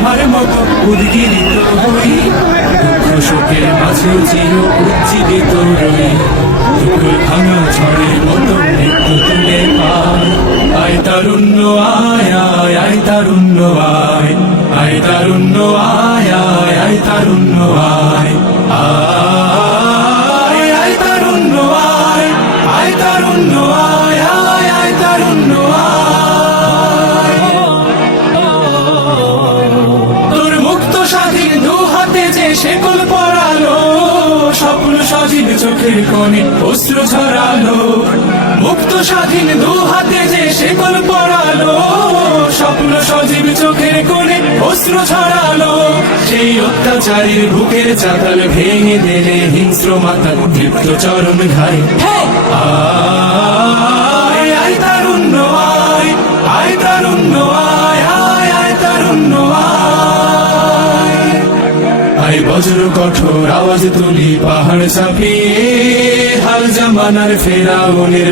লাভার মতো উদ্গীরিত হই, দুঃখ শোকের মাঝেও চির উজ্জীবিত রই, দুঃখ ভাঙা ঝড়ের মতো মৃত্যু তুলে পায়। আয় তারুণ্য আয় আয় আয় তারুণ্য আয়, আয় তারুণ্য আয় আয় আয় তারুণ্য আয়, আয় আয় তারুণ্য আয়, আয় তারুণ্য আয় আয় আয় তারুণ্য আয়। তোর মুক্ত স্বাধীন দু হাতে যে শেকল পরালো, স্বপ্ন সজীব চোখের কোণে অশ্রু ঝরালো, মুক্ত স্বাধীন দু হাতে যে শেকল পরালো, স্বপ্ন সজীব চোখের কোণে অশ্রু ছড়ালো। সেই অত্যাচারীর বুকের চাতাল ভেঙে দিলে হিংস্র মাতাল তৃপ্ত চরণ ঘাই। আয় আয় তারুণ্য আয়, আয় তারুণ্য আয় আয় আয় তারুণ্য আয়। আয় বজ্র কঠোর আওয়াজ তুলি পাহাড় ছাপিয়ে, হাল জামানার ফেরাউনের